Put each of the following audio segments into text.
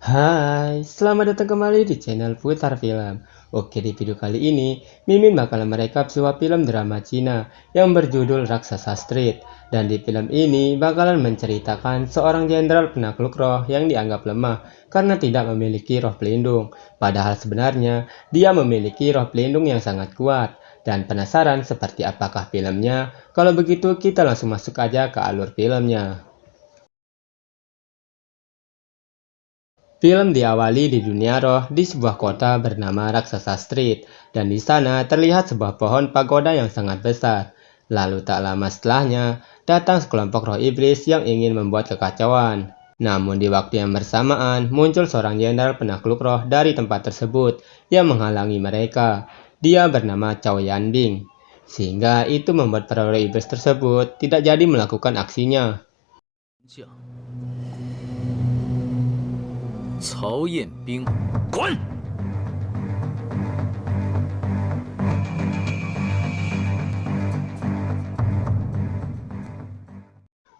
Hai, selamat datang kembali di channel Putar Film. Oke, di video kali ini, Mimin bakalan merekap sebuah film drama Cina yang berjudul Raksasa Street. Dan di film ini bakalan menceritakan seorang jenderal penakluk roh yang dianggap lemah karena tidak memiliki roh pelindung. Padahal sebenarnya dia memiliki roh pelindung yang sangat kuat. Dan penasaran seperti apakah filmnya? Kalau begitu kita langsung masuk aja ke alur filmnya. Film diawali di dunia roh di sebuah kota bernama Raksasa Street, dan di sana terlihat sebuah pohon pagoda yang sangat besar. Lalu tak lama setelahnya, datang sekelompok roh iblis yang ingin membuat kekacauan. Namun di waktu yang bersamaan, muncul seorang jenderal penakluk roh dari tempat tersebut yang menghalangi mereka. Dia bernama Cao Yanbing, sehingga itu membuat para roh iblis tersebut tidak jadi melakukan aksinya. 曹彦兵，滚！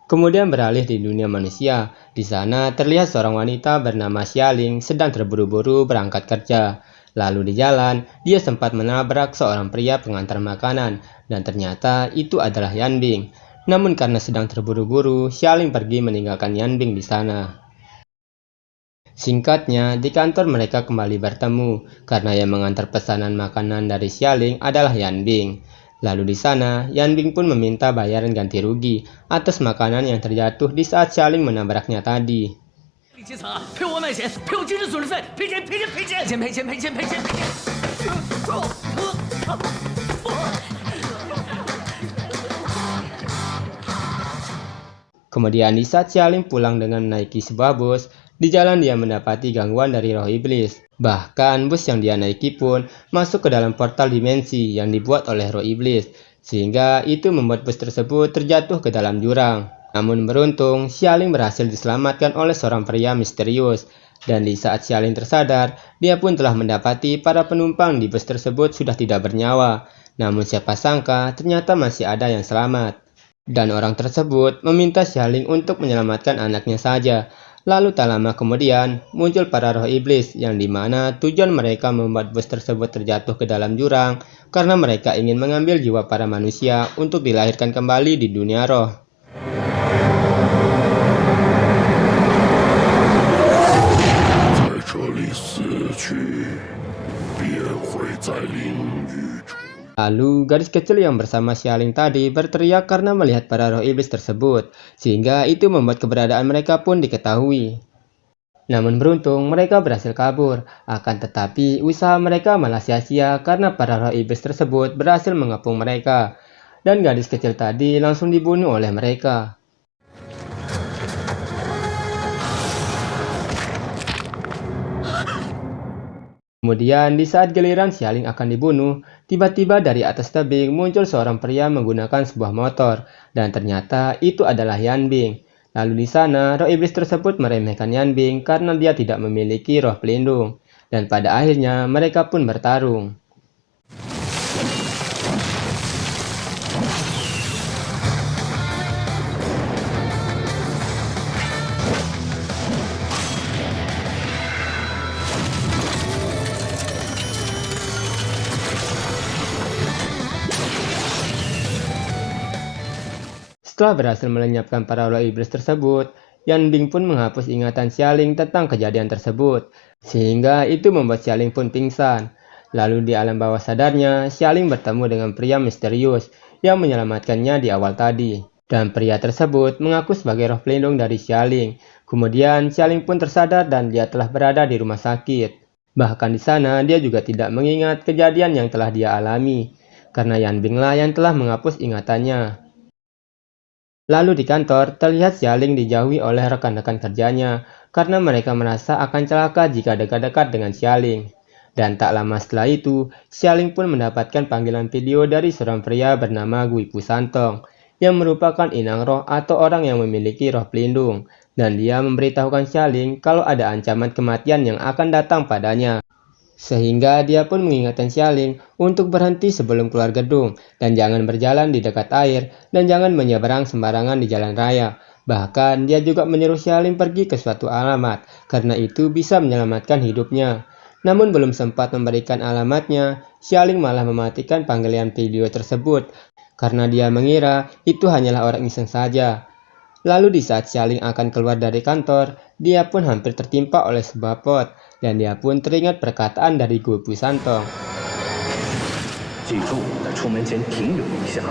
Kemudian beralih di dunia manusia. Di sana terlihat seorang wanita bernama Xialing sedang terburu-buru berangkat kerja. Lalu di jalan, dia sempat menabrak seorang pria pengantar makanan, dan ternyata itu adalah Yanbing. Namun karena sedang terburu-buru, Xialing pergi meninggalkan Yanbing di sana. Singkatnya, di kantor mereka kembali bertemu, karena yang mengantar pesanan makanan dari Xialing adalah Yanbing. Lalu di sana, Yanbing pun meminta bayaran ganti rugi atas makanan yang terjatuh di saat Xialing menabraknya tadi. 李基层啊，赔我卖钱，赔我精神损失费，赔钱赔钱赔钱，钱赔钱赔钱赔钱赔钱。Kemudian di saat Xialing pulang dengan menaiki sebuah bus, di jalan dia mendapati gangguan dari roh iblis. Bahkan bus yang dia naiki pun masuk ke dalam portal dimensi yang dibuat oleh roh iblis, sehingga itu membuat bus tersebut terjatuh ke dalam jurang. Namun beruntung, Xialing berhasil diselamatkan oleh seorang pria misterius. Dan di saat Xialing tersadar, dia pun telah mendapati para penumpang di bus tersebut sudah tidak bernyawa. Namun siapa sangka ternyata masih ada yang selamat. Dan orang tersebut meminta Xialing untuk menyelamatkan anaknya saja. Lalu tak lama kemudian muncul para roh iblis yang dimana tujuan mereka membuat bus tersebut terjatuh ke dalam jurang karena mereka ingin mengambil jiwa para manusia untuk dilahirkan kembali di dunia roh. 在这里死去，便会在领域中。 Lalu gadis kecil yang bersama Xialing tadi berteriak karena melihat para roh iblis tersebut, sehingga itu membuat keberadaan mereka pun diketahui. Namun beruntung mereka berhasil kabur, akan tetapi usaha mereka malah sia-sia karena para roh iblis tersebut berhasil mengepung mereka, dan gadis kecil tadi langsung dibunuh oleh mereka. Kemudian di saat giliran Xialing akan dibunuh, tiba-tiba dari atas tebing muncul seorang pria menggunakan sebuah motor, dan ternyata itu adalah Yanbing. Lalu di sana, roh iblis tersebut meremehkan Yanbing karena dia tidak memiliki roh pelindung, dan pada akhirnya mereka pun bertarung. Setelah berhasil melenyapkan para roh iblis tersebut, Yanbing pun menghapus ingatan Xialing tentang kejadian tersebut, sehingga itu membuat Xialing pun pingsan. Lalu di alam bawah sadarnya, Xialing bertemu dengan pria misterius yang menyelamatkannya di awal tadi. Dan pria tersebut mengaku sebagai roh pelindung dari Xialing. Kemudian Xialing pun tersadar dan dia telah berada di rumah sakit. Bahkan di sana dia juga tidak mengingat kejadian yang telah dia alami, karena Yanbing lah yang telah menghapus ingatannya. Lalu di kantor, terlihat Xialing dijauhi oleh rekan-rekan kerjanya karena mereka merasa akan celaka jika dekat-dekat dengan Xialing. Dan tak lama setelah itu, Xialing pun mendapatkan panggilan video dari seorang pria bernama Gui Pusantong yang merupakan inang roh atau orang yang memiliki roh pelindung. Dan dia memberitahukan Xialing kalau ada ancaman kematian yang akan datang padanya. Sehingga dia pun mengingatkan Xialing untuk berhenti sebelum keluar gedung dan jangan berjalan di dekat air dan jangan menyeberang sembarangan di jalan raya. Bahkan dia juga menyuruh Xialing pergi ke suatu alamat, karena itu bisa menyelamatkan hidupnya. Namun belum sempat memberikan alamatnya, Xialing malah mematikan panggilan video tersebut, karena dia mengira itu hanyalah orang iseng saja. Lalu di saat Xialing akan keluar dari kantor, dia pun hampir tertimpa oleh sebuah pot, dan dia pun teringat perkataan dari Gu Pusantong. 记住，在出门前停留一下。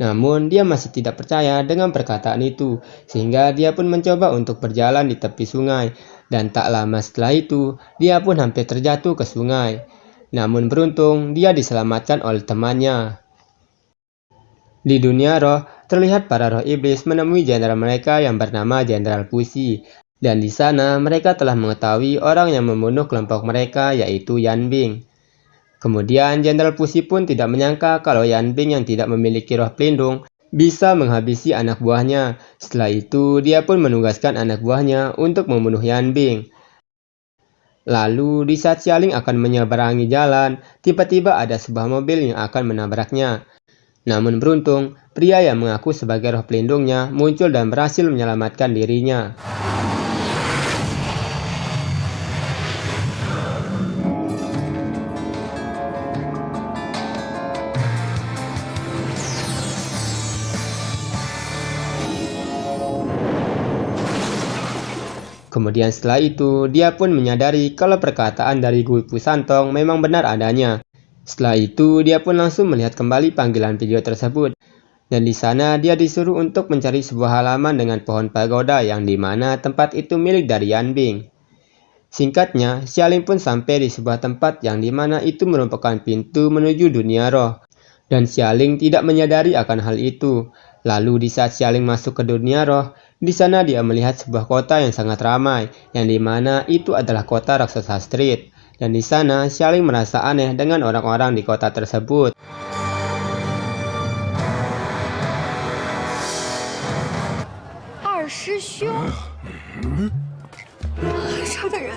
Namun dia masih tidak percaya dengan perkataan itu, sehingga dia pun mencoba untuk berjalan di tepi sungai, dan tak lama setelah itu, dia pun hampir terjatuh ke sungai. Namun beruntung, dia diselamatkan oleh temannya. Di dunia roh, terlihat para roh iblis menemui jenderal mereka yang bernama Jenderal Pusi, dan di sana mereka telah mengetahui orang yang membunuh kelompok mereka, yaitu Yan Bing. Kemudian Jenderal Pusi pun tidak menyangka kalau Yan Bing yang tidak memiliki roh pelindung bisa menghabisi anak buahnya. Setelah itu, dia pun menugaskan anak buahnya untuk membunuh Yan Bing. Lalu, di saat Xialing akan menyeberangi jalan, tiba-tiba ada sebuah mobil yang akan menabraknya. Namun beruntung, pria yang mengaku sebagai roh pelindungnya muncul dan berhasil menyelamatkan dirinya. Kemudian setelah itu, dia pun menyadari kalau perkataan dari Gu Pusantong memang benar adanya. Setelah itu, dia pun langsung melihat kembali panggilan video tersebut. Dan di sana dia disuruh untuk mencari sebuah halaman dengan pohon pagoda yang dimana tempat itu milik dari Yan Bing. Singkatnya, Xialing pun sampai di sebuah tempat yang dimana itu merupakan pintu menuju dunia roh. Dan Xialing tidak menyadari akan hal itu. Lalu di saat Xialing masuk ke dunia roh, di sana dia melihat sebuah kota yang sangat ramai, yang dimana itu adalah kota Raksasa Street. Dan di sana Xialing merasa aneh dengan orang-orang di kota tersebut. 二师兄，这儿的人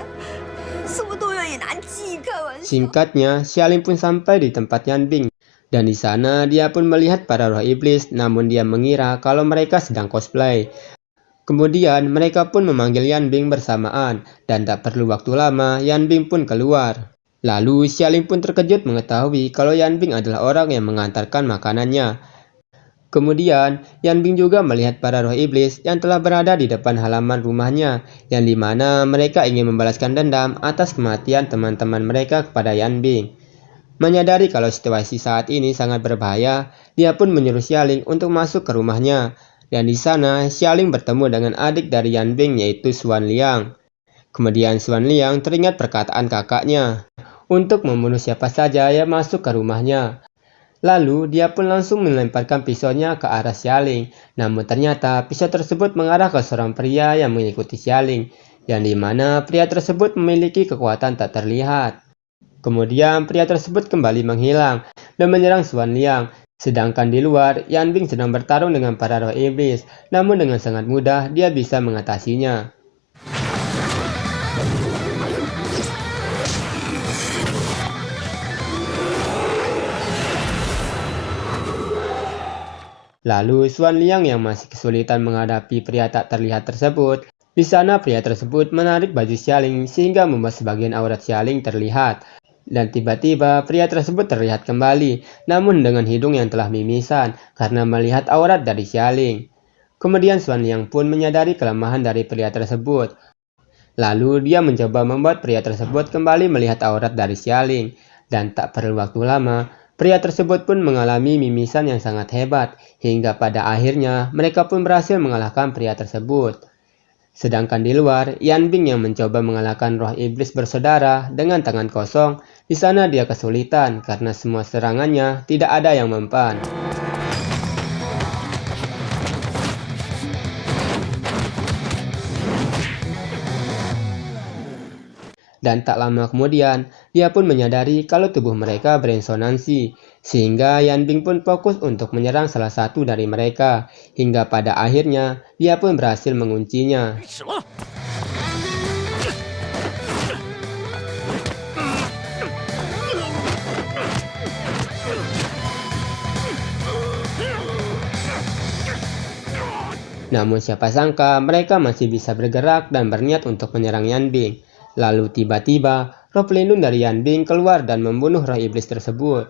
怎么都愿意拿记忆开玩笑？ Singkatnya, Xialing pun sampai di tempat Yan Bing. Dan di sana dia pun melihat para roh iblis, namun dia mengira kalau mereka sedang cosplay. Kemudian mereka pun memanggil Yan Bing bersamaan, dan tak perlu waktu lama Yan Bing pun keluar. Lalu Xialing pun terkejut mengetahui kalau Yan Bing adalah orang yang mengantarkan makanannya. Kemudian Yan Bing juga melihat para roh iblis yang telah berada di depan halaman rumahnya, yang dimana mereka ingin membalaskan dendam atas kematian teman-teman mereka kepada Yan Bing. Menyadari kalau situasi saat ini sangat berbahaya, dia pun menyuruh Xialing untuk masuk ke rumahnya. Dan di sana, Xialing bertemu dengan adik dari Yan Bing, yaitu Xuan Liang. Kemudian Xuan Liang teringat perkataan kakaknya untuk membunuh siapa saja yang masuk ke rumahnya. Lalu, dia pun langsung melemparkan pisaunya ke arah Xialing. Namun ternyata pisau tersebut mengarah ke seorang pria yang mengikuti Xialing, yang dimana pria tersebut memiliki kekuatan tak terlihat. Kemudian pria tersebut kembali menghilang dan menyerang Xuan Liang. Sedangkan di luar, Yan Bing sedang bertarung dengan para roh iblis, namun dengan sangat mudah dia bisa mengatasinya. Lalu Xuan Liang yang masih kesulitan menghadapi pria tak terlihat tersebut, di sana pria tersebut menarik baju Xialing sehingga membuat sebagian aurat Xialing terlihat. Dan tiba-tiba pria tersebut terlihat kembali, namun dengan hidung yang telah mimisan karena melihat aurat dari Xialing. Kemudian Xuan Liang pun menyadari kelemahan dari pria tersebut. Lalu dia mencoba membuat pria tersebut kembali melihat aurat dari Xialing. Dan tak perlu waktu lama, pria tersebut pun mengalami mimisan yang sangat hebat, hingga pada akhirnya mereka pun berhasil mengalahkan pria tersebut. Sedangkan di luar, Yan Bing yang mencoba mengalahkan roh iblis bersaudara dengan tangan kosong, di sana dia kesulitan karena semua serangannya tidak ada yang mempan. Dan tak lama kemudian, dia pun menyadari kalau tubuh mereka beresonansi, sehingga Yan Bing pun fokus untuk menyerang salah satu dari mereka, hingga pada akhirnya dia pun berhasil menguncinya. 死了！ 啊！ Namun siapa sangka mereka masih bisa bergerak dan berniat untuk menyerang Yan Bing. Lalu tiba-tiba roh pelindung dari Yan Bing keluar dan membunuh roh iblis tersebut.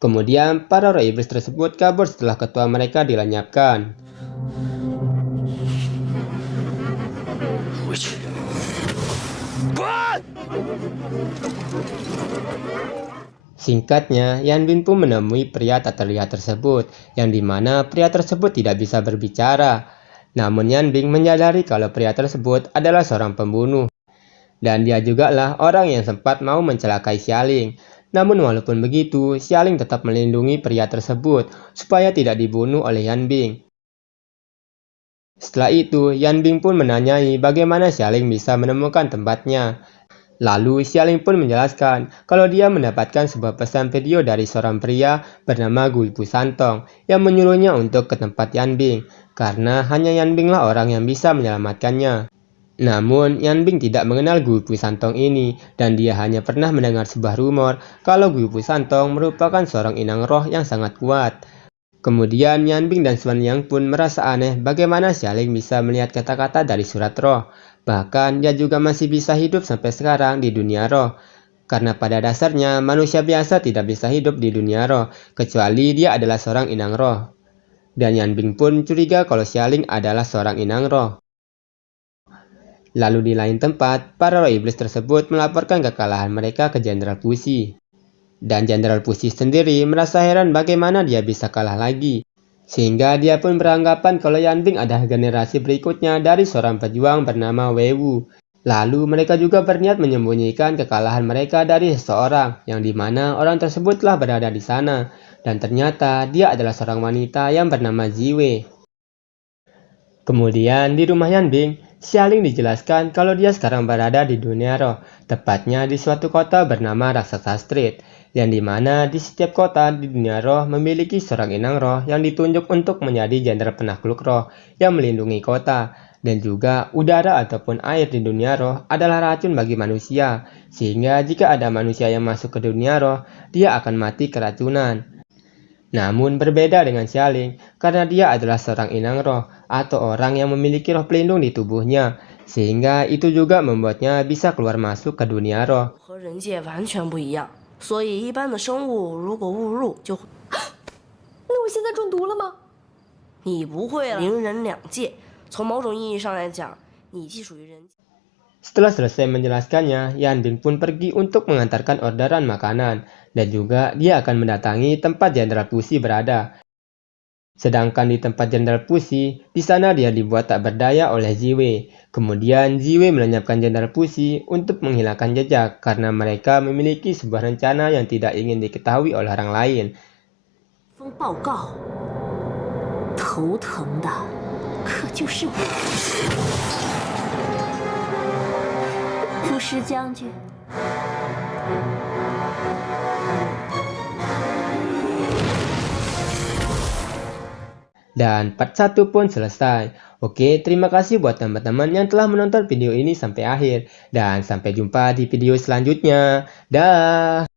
Kemudian para roh iblis tersebut kabur setelah ketua mereka dilenyapkan. 回去，滚！ Singkatnya, Yan Bing pun menemui pria tak terlihat tersebut, yang dimana pria tersebut tidak bisa berbicara. Namun Yan Bing menyadari kalau pria tersebut adalah seorang pembunuh. Dan dia jugalah orang yang sempat mau mencelakai Xialing. Namun walaupun begitu, Xialing tetap melindungi pria tersebut, supaya tidak dibunuh oleh Yan Bing. Setelah itu, Yan Bing pun menanyai bagaimana Xialing bisa menemukan tempatnya. Lalu Xialing pun menjelaskan kalau dia mendapatkan sebuah pesan video dari seorang pria bernama Gui Pu Santong yang menyuruhnya untuk ke tempat Yan Bing, karena hanya Yan Bing lah orang yang bisa menyelamatkannya. Namun Yan Bing tidak mengenal Gui Pu Santong ini, dan dia hanya pernah mendengar sebuah rumor kalau Gui Pu Santong merupakan seorang inang roh yang sangat kuat. Kemudian Yan Bing dan Xuan Yang pun merasa aneh bagaimana Xialing bisa melihat kata-kata dari surat roh. Bahkan dia juga masih bisa hidup sampai sekarang di dunia roh. Karena pada dasarnya manusia biasa tidak bisa hidup di dunia roh, kecuali dia adalah seorang inang roh. Dan Yan Bing pun curiga kalau Xialing adalah seorang inang roh. Lalu di lain tempat, para roh iblis tersebut melaporkan kekalahan mereka ke Jenderal Pusi. Dan Jenderal Pusi sendiri merasa heran bagaimana dia bisa kalah lagi. Sehingga dia pun beranggapan kalau Yan Bing adalah generasi berikutnya dari seorang pejuang bernama Wei Wu. Lalu mereka juga berniat menyembunyikan kekalahan mereka dari seseorang, yang dimana orang tersebut telah berada di sana. Dan ternyata dia adalah seorang wanita yang bernama Ziwei. Kemudian di rumah Yan Bing, Xialing dijelaskan kalau dia sekarang berada di dunia roh, tepatnya di suatu kota bernama Raksasa Street, yang dimana di setiap kota di dunia roh memiliki seorang inang roh yang ditunjuk untuk menjadi jenderal penakluk roh yang melindungi kota. Dan juga udara ataupun air di dunia roh adalah racun bagi manusia, sehingga jika ada manusia yang masuk ke dunia roh, dia akan mati keracunan. Namun berbeda dengan Xialing, karena dia adalah seorang inang roh atau orang yang memiliki roh pelindung di tubuhnya, sehingga itu juga membuatnya bisa keluar masuk ke dunia roh. 和人界完全不一样，所以一般的生物如果误入就会。那我现在中毒了吗？你不会了，灵人两界，从某种意义上来讲，你既属于人界。 Setelah selesai menjelaskannya, Yan Bing pun pergi untuk mengantarkan orderan makanan, dan juga dia akan mendatangi tempat Jenderal Pusi berada. Sedangkan di tempat Jenderal Pusi, di sana dia dibuat tak berdaya oleh Ziwei. Kemudian Ziwei melenyapkan Jenderal Pusi untuk menghilangkan jejak karena mereka memiliki sebuah rencana yang tidak ingin diketahui oleh orang lain. 封报告，头疼的可就是我。副师将军， Dan part 1 pun selesai. Oke, terima kasih buat teman-teman yang telah menonton video ini sampai akhir. Dan sampai jumpa di video selanjutnya. Dah.